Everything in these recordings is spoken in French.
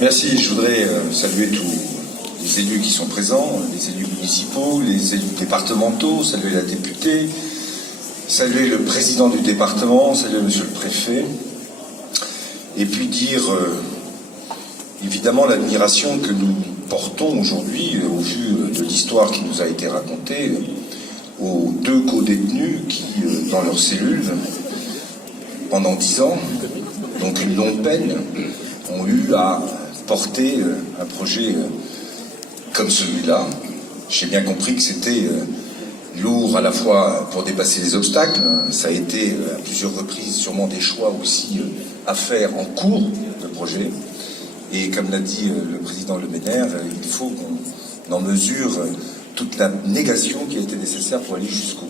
Merci, je voudrais saluer tous les élus qui sont présents, les élus municipaux, les élus départementaux, saluer la députée, saluer le président du département, saluer monsieur le préfet, et puis dire évidemment l'admiration que nous portons aujourd'hui au vu de l'histoire qui nous a été racontée aux deux co-détenus qui, dans leur cellule, pendant 10 ans, donc une longue peine, ont eu à porter un projet comme celui-là. J'ai bien compris que c'était lourd à la fois pour dépasser les obstacles. Ça a été à plusieurs reprises sûrement des choix aussi à faire en cours de projet. Et comme l'a dit le président Le Ménère, il faut qu'on en mesure toute la négation qui a été nécessaire pour aller jusqu'au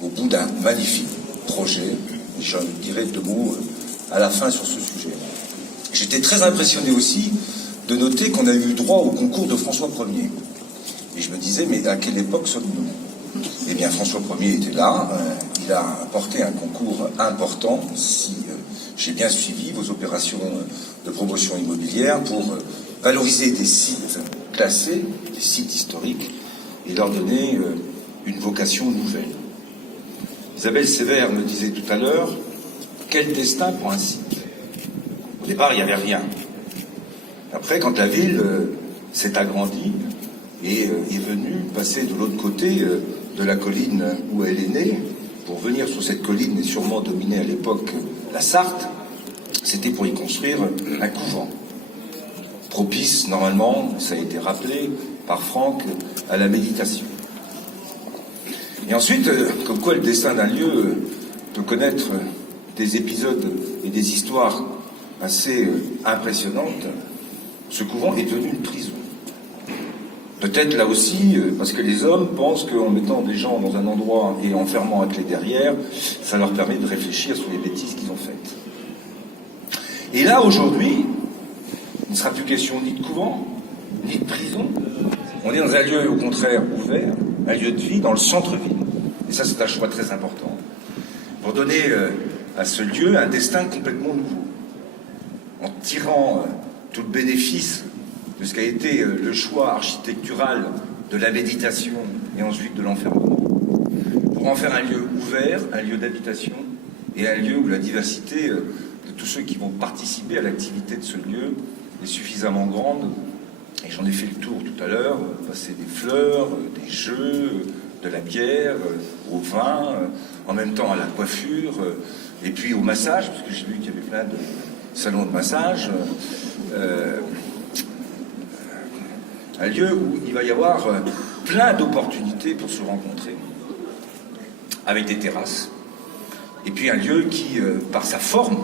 bout d'un magnifique projet. J'en dirai 2 mots à la fin sur ce sujet. J'étais très impressionné aussi de noter qu'on a eu droit au concours de François Ier. Et je me disais, mais à quelle époque sommes-nous? Eh bien, François Ier était là, il a apporté un concours important, si j'ai bien suivi vos opérations de promotion immobilière, pour valoriser des sites classés, des sites historiques, et leur donner une vocation nouvelle. Isabelle Sévère me disait tout à l'heure, quel destin pour un site. Au départ, il n'y avait rien. Après, quand la ville s'est agrandie et est venue passer de l'autre côté de la colline où elle est née, pour venir sur cette colline et sûrement dominer à l'époque la Sarthe, c'était pour y construire un couvent. Propice, normalement, ça a été rappelé par Franck, à la méditation. Et ensuite, comme quoi le destin d'un lieu peut connaître des épisodes et des histoires assez impressionnantes, ce couvent est devenu une prison. Peut-être là aussi, parce que les hommes pensent qu'en mettant des gens dans un endroit et en fermant un clé derrière, ça leur permet de réfléchir sur les bêtises qu'ils ont faites. Et là, aujourd'hui, il ne sera plus question ni de couvent, ni de prison. On est dans un lieu, au contraire, ouvert, un lieu de vie dans le centre-ville. Et ça, c'est un choix très important. Pour donner à ce lieu un destin complètement nouveau. En tirant tout le bénéfice de ce qu'a été le choix architectural de la méditation et ensuite de l'enfermement, pour en faire un lieu ouvert, un lieu d'habitation et un lieu où la diversité de tous ceux qui vont participer à l'activité de ce lieu est suffisamment grande. Et j'en ai fait le tour tout à l'heure, passer des fleurs, des jeux, de la bière, au vin, en même temps à la coiffure, et puis au massage, parce que j'ai vu qu'il y avait plein de salon de massage, un lieu où il va y avoir plein d'opportunités pour se rencontrer, avec des terrasses, et puis un lieu qui, par sa forme,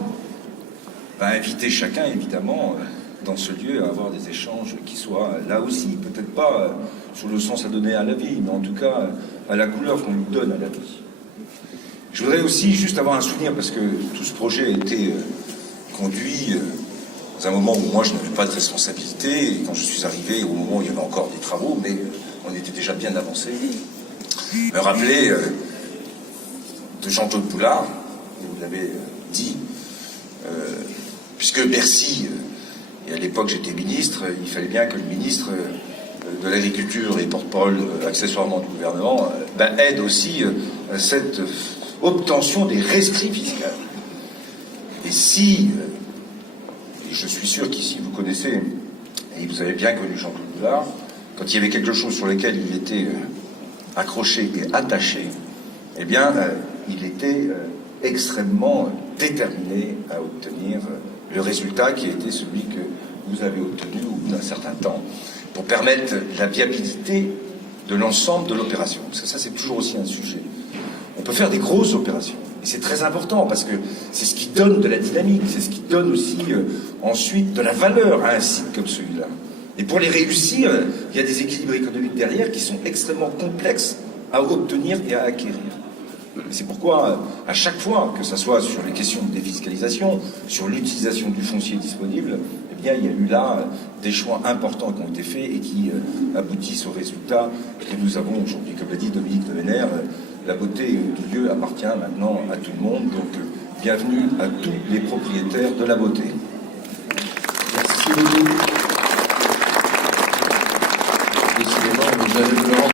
va inviter chacun, évidemment, dans ce lieu à avoir des échanges qui soient, là aussi, peut-être pas sur le sens à donner à la vie, mais en tout cas à la couleur qu'on lui donne à la vie. Je voudrais aussi juste avoir un souvenir, parce que tout ce projet a été conduit dans un moment où moi je n'avais pas de responsabilité, et quand je suis arrivé, au moment où il y avait encore des travaux, mais on était déjà bien avancé, me rappeler de Jean-Claude Boulard, vous l'avez dit, puisque Bercy, et à l'époque j'étais ministre, il fallait bien que le ministre de l'Agriculture et porte-parole accessoirement du gouvernement aide aussi cette obtention des rescrits fiscaux. Et si, et je suis sûr qu'ici vous connaissez, et vous avez bien connu Jean-Claude Boulard, quand il y avait quelque chose sur lequel il était accroché et attaché, eh bien, il était extrêmement déterminé à obtenir le résultat qui a été celui que vous avez obtenu au bout d'un certain temps, pour permettre la viabilité de l'ensemble de l'opération. Parce que ça, c'est toujours aussi un sujet. On peut faire des grosses opérations. Et c'est très important, parce que c'est ce qui donne de la dynamique, c'est ce qui donne aussi ensuite de la valeur à un site comme celui-là. Et pour les réussir, il y a des équilibres économiques derrière qui sont extrêmement complexes à obtenir et à acquérir. C'est pourquoi, à chaque fois, que ce soit sur les questions de défiscalisation, sur l'utilisation du foncier disponible, eh bien, il y a eu là des choix importants qui ont été faits et qui aboutissent au résultat que nous avons aujourd'hui. Comme l'a dit Dominique Le Ménère, la beauté du lieu appartient maintenant à tout le monde, donc bienvenue à tous les propriétaires de la beauté. Merci. Merci beaucoup. Décidément, vous allez me le rendre.